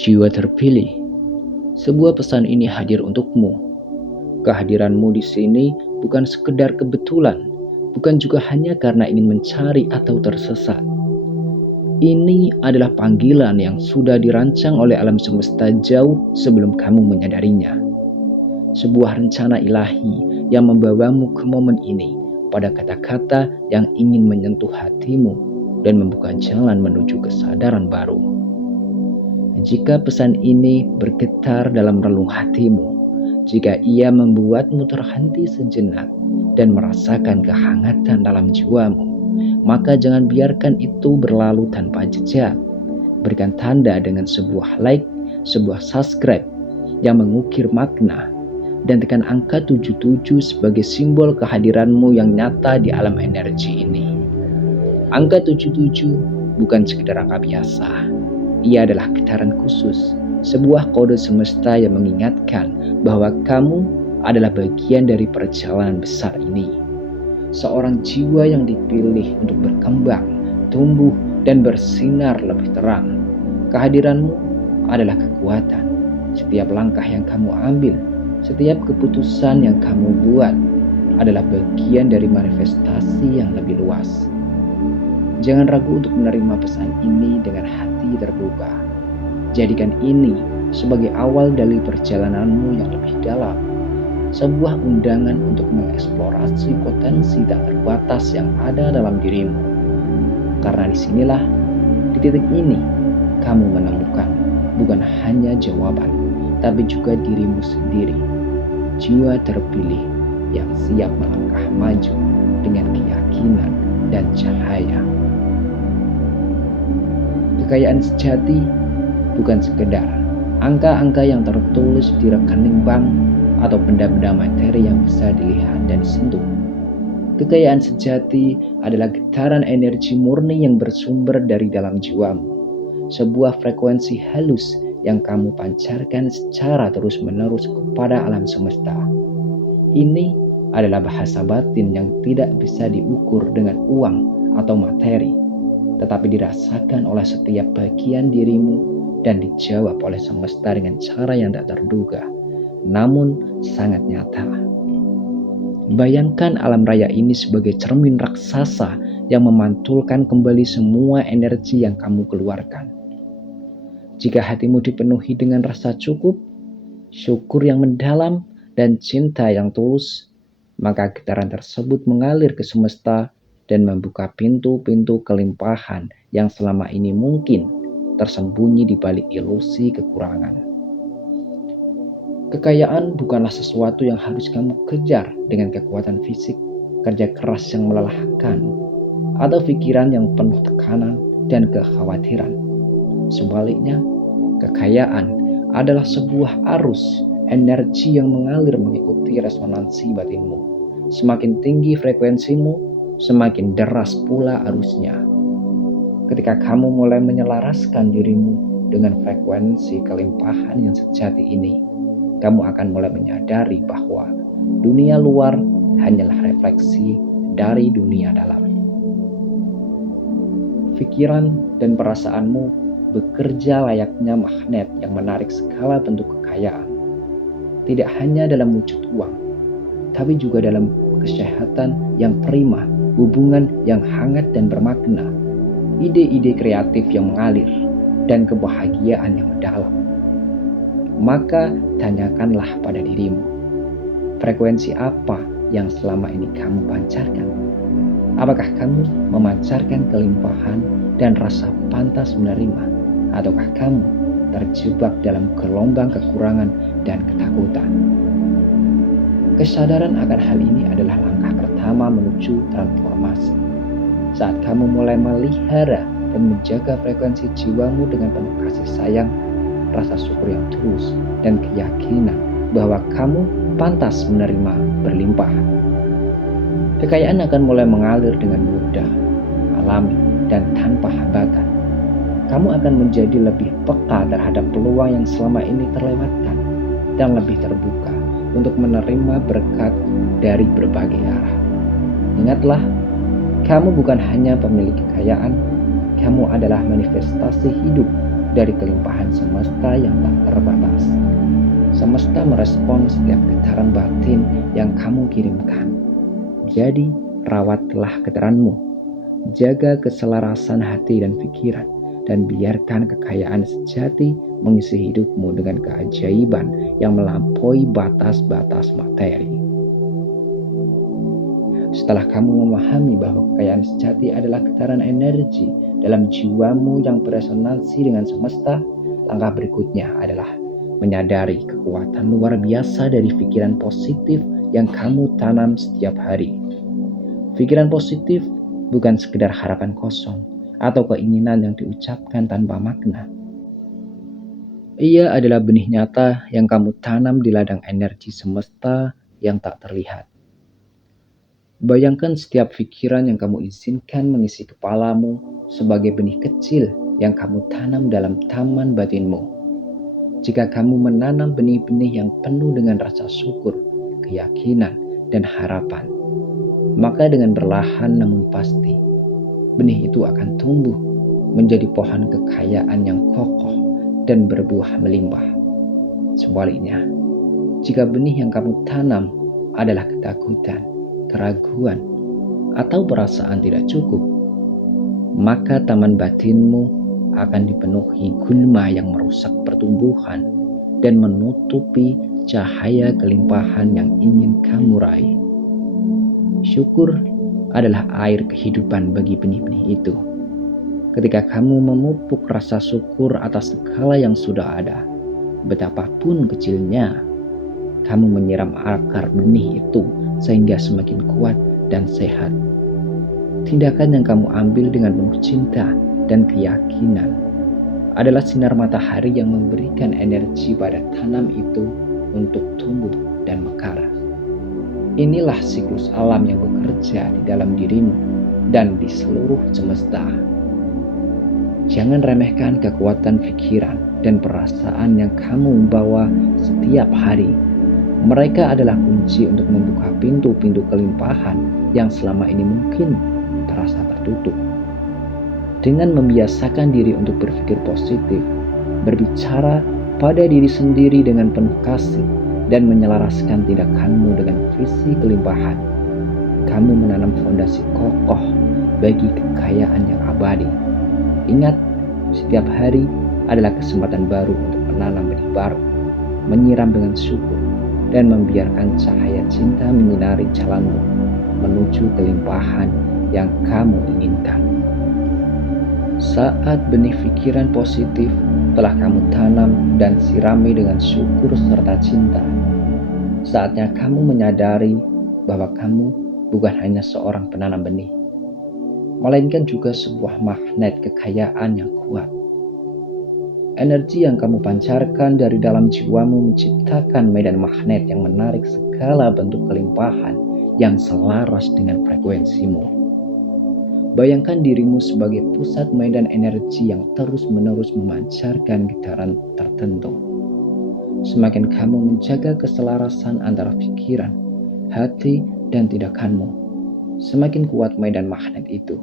Jiwa terpilih, sebuah pesan ini hadir untukmu. Kehadiranmu di sini bukan sekedar kebetulan, bukan juga hanya karena ingin mencari atau tersesat. Ini adalah panggilan yang sudah dirancang oleh alam semesta jauh sebelum kamu menyadarinya. Sebuah rencana ilahi yang membawamu ke momen ini pada kata-kata yang ingin menyentuh hatimu dan membuka jalan menuju kesadaran baru. Jika pesan ini bergetar dalam relung hatimu, jika ia membuatmu terhenti sejenak dan merasakan kehangatan dalam jiwamu, maka jangan biarkan itu berlalu tanpa jejak. Berikan tanda dengan sebuah like, sebuah subscribe yang mengukir makna, dan tekan angka 77 sebagai simbol kehadiranmu yang nyata di alam energi ini. Angka 77 bukan sekedar angka biasa. Ia adalah getaran khusus, sebuah kode semesta yang mengingatkan bahwa kamu adalah bagian dari perjalanan besar ini. Seorang jiwa yang dipilih untuk berkembang, tumbuh, dan bersinar lebih terang. Kehadiranmu adalah kekuatan. Setiap langkah yang kamu ambil, setiap keputusan yang kamu buat adalah bagian dari manifestasi yang lebih luas. Jangan ragu untuk menerima pesan ini dengan hati terbuka. Jadikan ini sebagai awal dari perjalananmu yang lebih dalam. Sebuah undangan untuk mengeksplorasi potensi tak terbatas yang ada dalam dirimu. Karena disinilah, di titik ini, kamu menemukan bukan hanya jawaban, tapi juga dirimu sendiri. Jiwa terpilih yang siap melangkah maju dengan keyakinan dan cahaya. Kekayaan sejati bukan sekedar angka-angka yang tertulis di rekening bank atau benda-benda materi yang bisa dilihat dan disentuh. Kekayaan sejati adalah getaran energi murni yang bersumber dari dalam jiwamu. Sebuah frekuensi halus yang kamu pancarkan secara terus-menerus kepada alam semesta. Ini adalah bahasa batin yang tidak bisa diukur dengan uang atau materi, tetapi dirasakan oleh setiap bagian dirimu dan dijawab oleh semesta dengan cara yang tak terduga, namun sangat nyata. Bayangkan alam raya ini sebagai cermin raksasa yang memantulkan kembali semua energi yang kamu keluarkan. Jika hatimu dipenuhi dengan rasa cukup, syukur yang mendalam, dan cinta yang tulus, maka getaran tersebut mengalir ke semesta dan membuka pintu-pintu kelimpahan yang selama ini mungkin tersembunyi di balik ilusi kekurangan. Kekayaan bukanlah sesuatu yang harus kamu kejar dengan kekuatan fisik, kerja keras yang melelahkan, atau pikiran yang penuh tekanan dan kekhawatiran. Sebaliknya, kekayaan adalah sebuah arus energi yang mengalir mengikuti resonansi batinmu. Semakin tinggi frekuensimu, semakin deras pula arusnya. Ketika kamu mulai menyelaraskan dirimu dengan frekuensi kelimpahan yang sejati ini, kamu akan mulai menyadari bahwa dunia luar hanyalah refleksi dari dunia dalam. Pikiran dan perasaanmu bekerja layaknya magnet yang menarik segala bentuk kekayaan. Tidak hanya dalam wujud uang, tapi juga dalam kesehatan yang prima, hubungan yang hangat dan bermakna, ide-ide kreatif yang mengalir, dan kebahagiaan yang mendalam. Maka tanyakanlah pada dirimu, frekuensi apa yang selama ini kamu pancarkan? Apakah kamu memancarkan kelimpahan dan rasa pantas menerima? Ataukah kamu terjebak dalam gelombang kekurangan dan ketakutan? Kesadaran akan hal ini adalah langkah pertama menuju transformasi. Saat kamu mulai melihara dan menjaga frekuensi jiwamu dengan penuh kasih sayang, rasa syukur yang tulus, dan keyakinan bahwa kamu pantas menerima berlimpah, kekayaan akan mulai mengalir dengan mudah, alami, dan tanpa hambatan. Kamu akan menjadi lebih peka terhadap peluang yang selama ini terlewatkan dan lebih terbuka untuk menerima berkat dari berbagai arah. Ingatlah, kamu bukan hanya pemilik kekayaan, kamu adalah manifestasi hidup dari kelimpahan semesta yang tak terbatas. Semesta merespon setiap getaran batin yang kamu kirimkan. Jadi, rawatlah getaranmu, jaga keselarasan hati dan pikiran, dan biarkan kekayaan sejati mengisi hidupmu dengan keajaiban yang melampaui batas-batas materi. Setelah kamu memahami bahwa kekayaan sejati adalah getaran energi dalam jiwamu yang beresonansi dengan semesta, langkah berikutnya adalah menyadari kekuatan luar biasa dari pikiran positif yang kamu tanam setiap hari. Pikiran positif bukan sekedar harapan kosong atau keinginan yang diucapkan tanpa makna. Ia adalah benih nyata yang kamu tanam di ladang energi semesta yang tak terlihat. Bayangkan setiap pikiran yang kamu izinkan mengisi kepalamu sebagai benih kecil yang kamu tanam dalam taman batinmu. Jika kamu menanam benih-benih yang penuh dengan rasa syukur, keyakinan, dan harapan, maka dengan perlahan namun pasti, benih itu akan tumbuh menjadi pohon kekayaan yang kokoh dan berbuah melimpah. Sebaliknya, jika benih yang kamu tanam adalah ketakutan, keraguan, atau perasaan tidak cukup, maka taman batinmu akan dipenuhi gulma yang merusak pertumbuhan dan menutupi cahaya kelimpahan yang ingin kamu raih. Syukur adalah air kehidupan bagi benih-benih itu. Ketika kamu memupuk rasa syukur atas segala yang sudah ada, betapapun kecilnya, kamu menyiram akar benih itu sehingga semakin kuat dan sehat. Tindakan yang kamu ambil dengan penuh cinta dan keyakinan adalah sinar matahari yang memberikan energi pada tanam itu untuk tumbuh dan mekar. Inilah siklus alam yang bekerja di dalam dirimu dan di seluruh semesta. Jangan remehkan kekuatan pikiran dan perasaan yang kamu bawa setiap hari. Mereka adalah kunci untuk membuka pintu-pintu kelimpahan yang selama ini mungkin terasa tertutup. Dengan membiasakan diri untuk berpikir positif, berbicara pada diri sendiri dengan penuh kasih, dan menyelaraskan tindakanmu dengan visi kelimpahan, kamu menanam fondasi kokoh bagi kekayaan yang abadi. Ingat, setiap hari adalah kesempatan baru untuk menanam benih baru, menyiram dengan syukur, dan membiarkan cahaya cinta menyinari jalanmu menuju kelimpahan yang kamu inginkan. Saat benih pikiran positif telah kamu tanam dan sirami dengan syukur serta cinta, saatnya kamu menyadari bahwa kamu bukan hanya seorang penanam benih, melainkan juga sebuah magnet kekayaan yang kuat. Energi yang kamu pancarkan dari dalam jiwamu menciptakan medan magnet yang menarik segala bentuk kelimpahan yang selaras dengan frekuensimu. Bayangkan dirimu sebagai pusat medan energi yang terus-menerus memancarkan getaran tertentu. Semakin kamu menjaga keselarasan antara pikiran, hati, dan tindakanmu, semakin kuat medan magnet itu,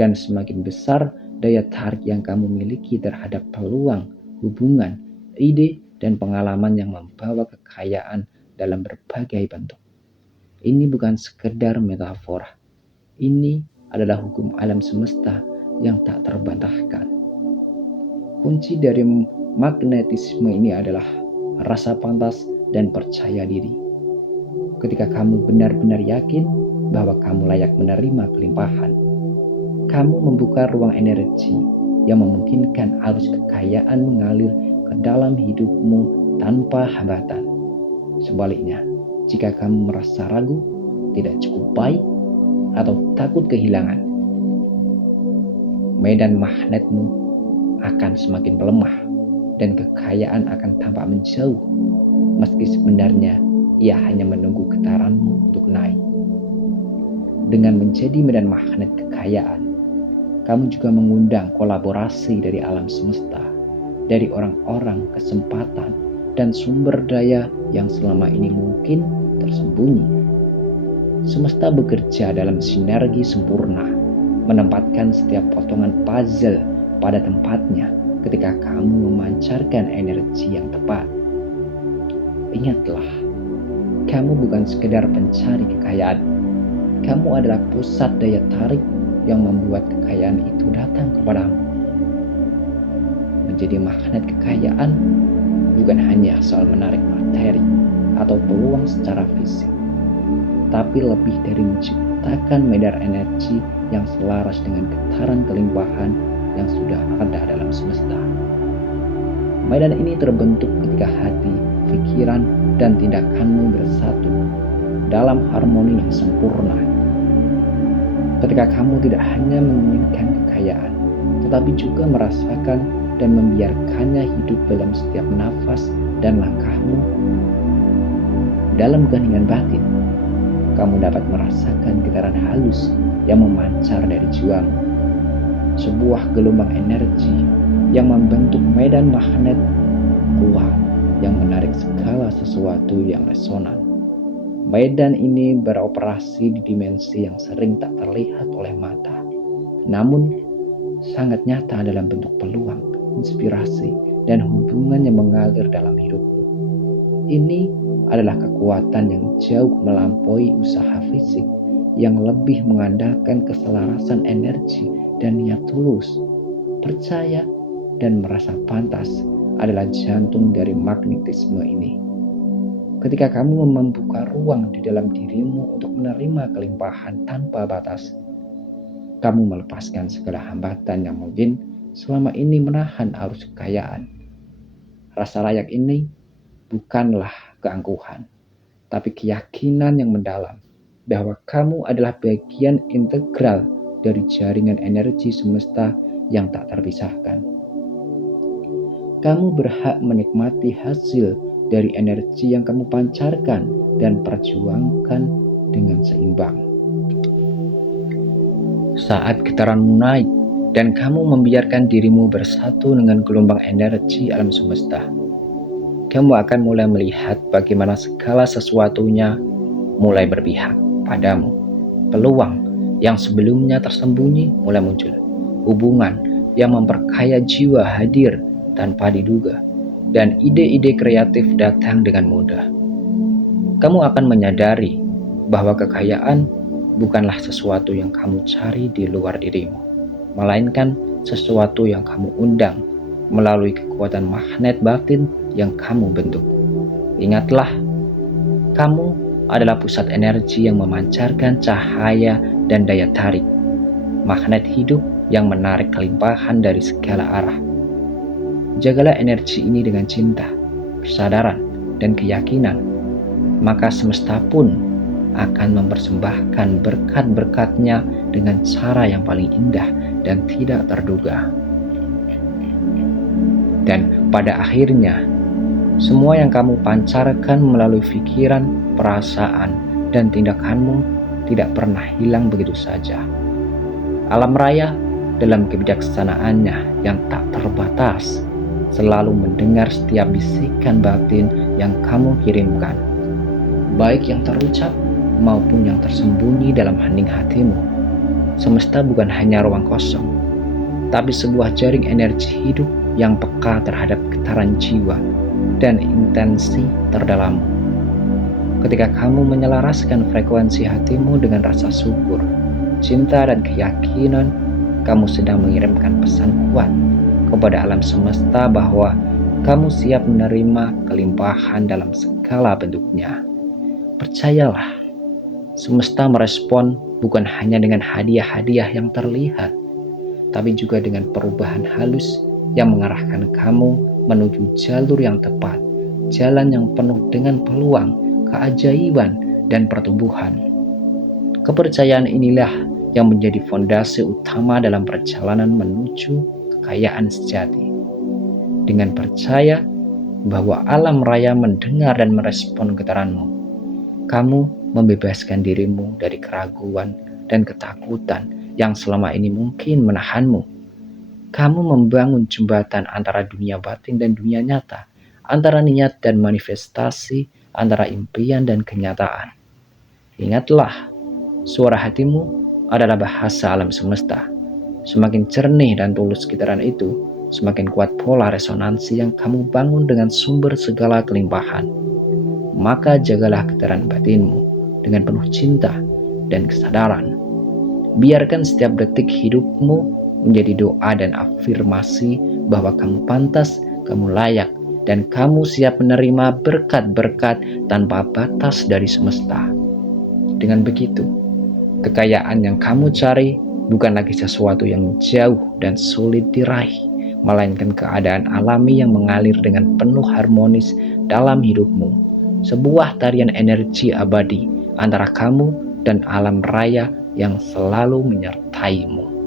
dan semakin besar daya tarik yang kamu miliki terhadap peluang, hubungan, ide, dan pengalaman yang membawa kekayaan dalam berbagai bentuk. Ini bukan sekedar metafora. Ini adalah hukum alam semesta yang tak terbantahkan. Kunci dari magnetisme ini adalah rasa pantas dan percaya diri. Ketika kamu benar-benar yakin bahwa kamu layak menerima kelimpahan, kamu membuka ruang energi yang memungkinkan arus kekayaan mengalir ke dalam hidupmu tanpa hambatan. Sebaliknya, jika kamu merasa ragu, tidak cukup baik, atau takut kehilangan, medan magnetmu akan semakin melemah dan kekayaan akan tampak menjauh, meski sebenarnya ia hanya menunggu getaranmu untuk naik. Dengan menjadi medan magnet kekayaan, kamu juga mengundang kolaborasi dari alam semesta, dari orang-orang, kesempatan, dan sumber daya yang selama ini mungkin tersembunyi. Semesta bekerja dalam sinergi sempurna, menempatkan setiap potongan puzzle pada tempatnya ketika kamu memancarkan energi yang tepat. Ingatlah, kamu bukan sekedar pencari kekayaan. Kamu adalah pusat daya tarik yang membuat kekayaan itu datang kepadamu. Menjadi magnet kekayaan bukan hanya soal menarik materi atau peluang secara fisik, tapi lebih dari menciptakan medan energi yang selaras dengan getaran kelimpahan yang sudah ada dalam semesta. Medan ini terbentuk ketika hati, pikiran, dan tindakanmu bersatu dalam harmoni yang sempurna. Ketika kamu tidak hanya menginginkan kekayaan, tetapi juga merasakan dan membiarkannya hidup dalam setiap nafas dan langkahmu. Dalam keheningan batin, kamu dapat merasakan getaran halus yang memancar dari jiwamu. Sebuah gelombang energi yang membentuk medan magnet kuat yang menarik segala sesuatu yang resonan. Medan ini beroperasi di dimensi yang sering tak terlihat oleh mata, namun sangat nyata dalam bentuk peluang, inspirasi, dan hubungan yang mengalir dalam hidupmu. Ini adalah kekuatan yang jauh melampaui usaha fisik, yang lebih mengandalkan keselarasan energi dan niat tulus. Percaya dan merasa pantas adalah jantung dari magnetisme ini. Ketika kamu membuka ruang di dalam dirimu untuk menerima kelimpahan tanpa batas, kamu melepaskan segala hambatan yang mungkin selama ini menahan arus kekayaan. Rasa layak ini bukanlah keangkuhan, tapi keyakinan yang mendalam bahwa kamu adalah bagian integral dari jaringan energi semesta yang tak terpisahkan. Kamu berhak menikmati hasil dari energi yang kamu pancarkan dan perjuangkan dengan seimbang. Saat getaranmu naik dan kamu membiarkan dirimu bersatu dengan gelombang energi alam semesta, kamu akan mulai melihat bagaimana segala sesuatunya mulai berpihak padamu. Peluang yang sebelumnya tersembunyi mulai muncul. Hubungan yang memperkaya jiwa hadir tanpa diduga, dan ide-ide kreatif datang dengan mudah. Kamu akan menyadari bahwa kekayaan bukanlah sesuatu yang kamu cari di luar dirimu, melainkan sesuatu yang kamu undang melalui kekuatan magnet batin yang kamu bentuk. Ingatlah, kamu adalah pusat energi yang memancarkan cahaya dan daya tarik, magnet hidup yang menarik kelimpahan dari segala arah. Jagalah energi ini dengan cinta, kesadaran, dan keyakinan, maka semesta pun akan mempersembahkan berkat-berkatnya dengan cara yang paling indah dan tidak terduga. Dan pada akhirnya, semua yang kamu pancarkan melalui pikiran, perasaan, dan tindakanmu tidak pernah hilang begitu saja. Alam raya dalam kebijaksanaannya yang tak terbatas selalu mendengar setiap bisikan batin yang kamu kirimkan, baik yang terucap maupun yang tersembunyi dalam hening hatimu. Semesta bukan hanya ruang kosong, tapi sebuah jaring energi hidup yang peka terhadap getaran jiwa dan intensi terdalammu. Ketika kamu menyelaraskan frekuensi hatimu dengan rasa syukur, cinta, dan keyakinan, kamu sedang mengirimkan pesan kuat kepada alam semesta bahwa kamu siap menerima kelimpahan dalam segala bentuknya. Percayalah, semesta merespon bukan hanya dengan hadiah-hadiah yang terlihat, tapi juga dengan perubahan halus yang mengarahkan kamu menuju jalur yang tepat, jalan yang penuh dengan peluang, keajaiban, dan pertumbuhan. Kepercayaan inilah yang menjadi fondasi utama dalam perjalanan menuju kekayaan sejati. Dengan percaya bahwa alam raya mendengar dan merespon getaranmu, kamu membebaskan dirimu dari keraguan dan ketakutan yang selama ini mungkin menahanmu. Kamu membangun jembatan antara dunia batin dan dunia nyata, antara niat dan manifestasi, antara impian dan kenyataan. Ingatlah, suara hatimu adalah bahasa alam semesta. Semakin jernih dan tulus getaran itu, semakin kuat pola resonansi yang kamu bangun dengan sumber segala kelimpahan. Maka jagalah keterangan batinmu dengan penuh cinta dan kesadaran. Biarkan setiap detik hidupmu menjadi doa dan afirmasi bahwa kamu pantas, kamu layak, dan kamu siap menerima berkat-berkat tanpa batas dari semesta. Dengan begitu, kekayaan yang kamu cari bukan lagi sesuatu yang jauh dan sulit diraih, melainkan keadaan alami yang mengalir dengan penuh harmonis dalam hidupmu. Sebuah tarian energi abadi antara kamu dan alam raya yang selalu menyertaimu.